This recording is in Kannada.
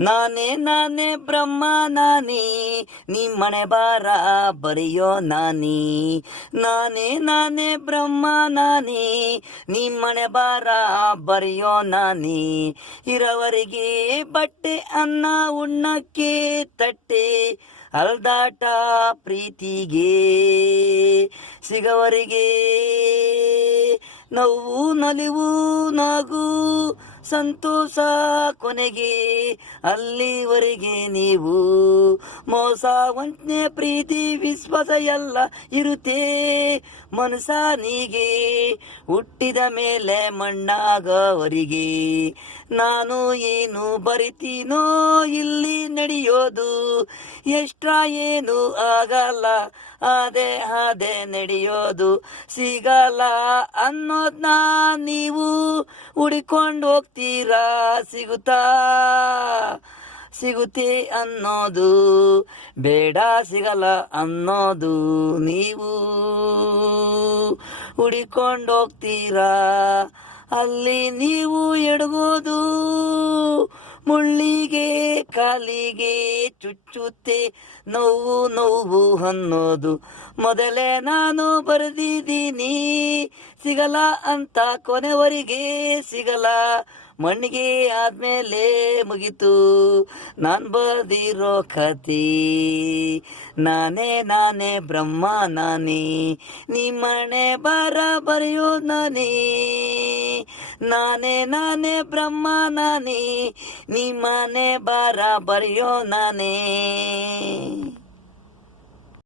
ನಾನೇ ನಾನೇ ಬ್ರಹ್ಮ ನಾನೇ ನಿಮ್ಮನೆ ಬಾರ ಬರೆಯೋ ನಾನೇ. ನಾನೇ ನಾನೇ ಬ್ರಹ್ಮ ನಾನೇ ನಿಮ್ಮನೆ ಬಾರ ಬರೆಯೋ ನಾನೇ. ಇರೋವರೆಗೆ ಬಟ್ಟೆ ಅನ್ನ ಉಣ್ಣಕ್ಕೆ ತಟ್ಟೆ ಅಲ್ದಾಟ ಪ್ರೀತಿಗೆ ಸಿಗವರಿಗೆ ನೋವು ನಲಿವು ನಾಗು ಸಂತೋಷ ಕೊನೆಗೆ ಅಲ್ಲಿವರೆಗೆ ನೀವು ಮೋಸ ವಂಚನೆ ಪ್ರೀತಿ ವಿಶ್ವಾಸ ಎಲ್ಲ ಇರುತ್ತೆ ಮನುಷ್ಯನಿಗೆ ಹುಟ್ಟಿದ ಮೇಲೆ ಮಣ್ಣಾಗವರಿಗೆ. ನಾನು ಏನು ಬರಿತೀನೋ ಇಲ್ಲಿ ನಡೆಯೋದು ಎಷ್ಟ್ರ ಏನು ಆಗಲ್ಲ ಅದೇ ಅದೇ ನಡೆಯೋದು ಸಿಗಲ್ಲ ಅನ್ನೋದ್ನ ನೀವು ಹುಡಿಕೊಂಡು ಹೋಗ್ತೀರಾ ಸಿಗುತ್ತೆ ಅನ್ನೋದು ಬೇಡ ಸಿಗಲ್ಲ ಅನ್ನೋದು ನೀವು ಹುಡಿಕೊಂಡು ಹೋಗ್ತೀರಾ. ಅಲ್ಲಿ ನೀವು ಎಡಗೋದು ಮುಳ್ಳಿಗೆ ಕಾಲಿಗೆ ಚುಚ್ಚುತ್ತೆ ನೋವು ನೋವು ಅನ್ನೋದು ಮೊದಲೇ ನಾನು ಬರೆದಿದ್ದೀನಿ ಸಿಗಲ್ಲ ಅಂತ ಕೊನೆವರೆಗೆ ಸಿಗಲ್ಲ ಮಣ್ಣಿಗೆ ಆದ್ಮೇಲೆ ಮುಗಿತು ನಾನ್ ಬದಿರೋ ಕಥೆ. ನಾನೇ ನಾನೇ ಬ್ರಹ್ಮ ನಾನೇ ನಿಮ್ಮನೆ ಬಾರ ಬರೆಯೋ ನಾನೇ. ನಾನೇ ನಾನೇ ಬ್ರಹ್ಮ ನಾನೇ ನಿಮ್ಮನೆ ಬಾರ ಬರೆಯೋ ನಾನೇ.